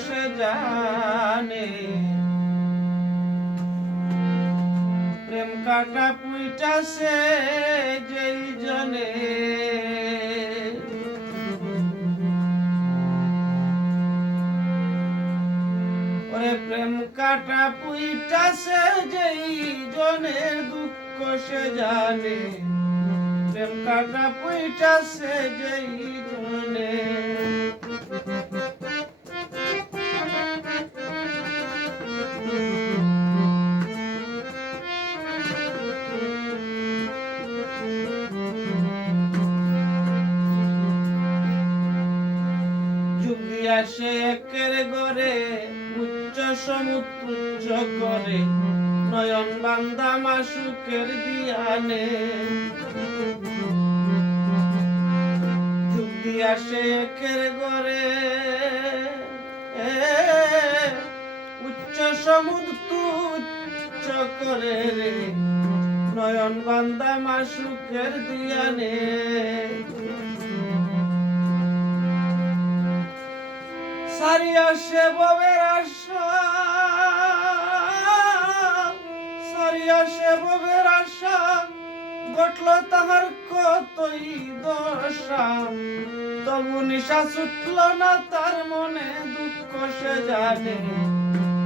সে জানে প্রেম কাটা পুইটাছে যেই জনে ওরে প্রেম কাটা পুইটাছে যেই জনের দুঃখ সে জানে প্রেম কাটা পুইটাছে যেই জনে আসে একের গরে উচ্চ সমুচ্চ করে নয়ন বান্দা মাসুকের দিয়ানে যুক্তি আসে একের গরে উচ্চ সমুচ্চ করে রে নয়ন বান্দা মাসুকের দিয়ানে সারিয়া সে ববের আশা সারিয়া সে ববের আশা ঘটল তাহার কতই দশা তবু নিশা ছুটল না তার মনে দুঃখ সে জানে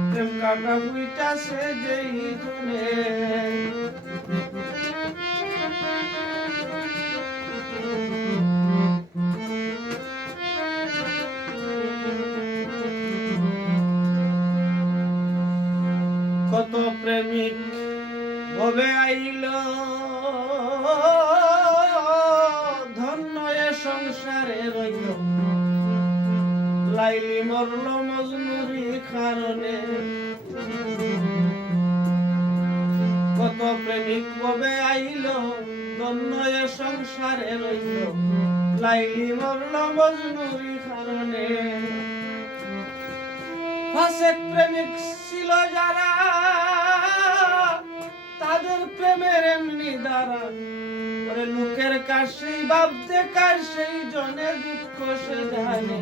প্রেম কাটা বুইটাছে যেই জনে কত প্রেমিক ভবে আইল ধন্য এ সংসারে রইল লাইলি মরল মজনুরি কারণে কত প্রেমিক ভবে আইল ধন্য এ সংসারে রইল লাইলি মরল মজনুরি কারণে ফাসেক প্রেমিক ছিল যারা তাদের প্রেমের এমনি দ্বারা ওরে লোকের কাছে ভাবতে কার সেই জনে দুঃখ সে জানে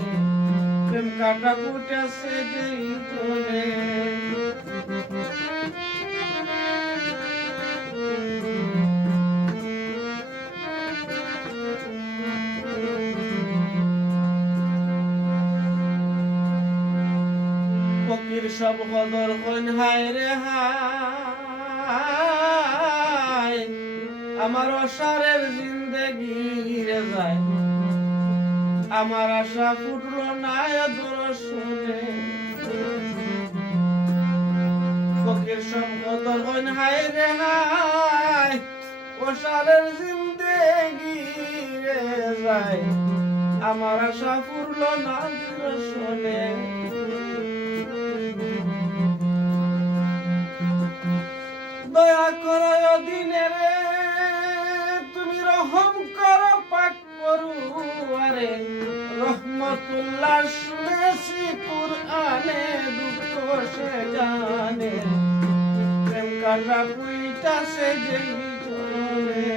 প্রেম কাটা ফুটেছে যেই জনে ফকির সব কদর হইন হায় রে হায় আমার অসারের জিন্দেগি রে যায় আমার আশা ফুটলো না দর্শনে ফকির সব কদর হইন হায় রে হায় অসারের জিন্দেগি রে যায় আমার আশা ফুটলো না দর্শনে দয়া করো দিনে রে তুমি রহম করো পাক পড়ুয়ারে রহমতুল্লাহ শুনেছি কুরআনে দুঃখ সে জানে প্রেম কাটা পুইটাছে যেই জনে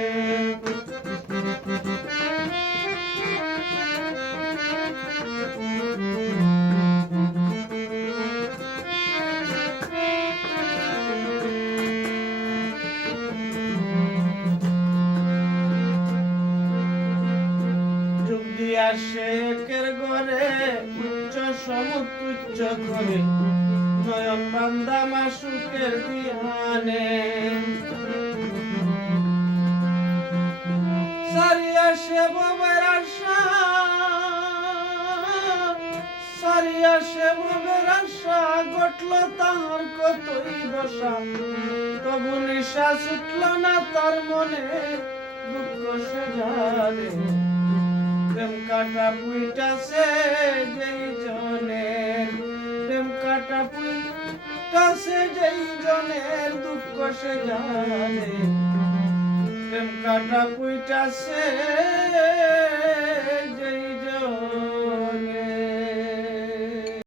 আসে একের গরে উচ্চ সমুচ্চ করে নয়ন বান্দা মাসুকের দিয়ানে সারিয়া সে ববের আশা সারিয়া সে ববের আশা ঘটল তাহার কতই দশা তবু নিশা ছুটল না তার মনে দুঃখ সে জানে প্রেম কাটা পুইটাছে যেই জনের প্রেম কাটা পুইটাছে যেই জনের দুঃখ সে জানে প্রেম কাটা পুইটাছে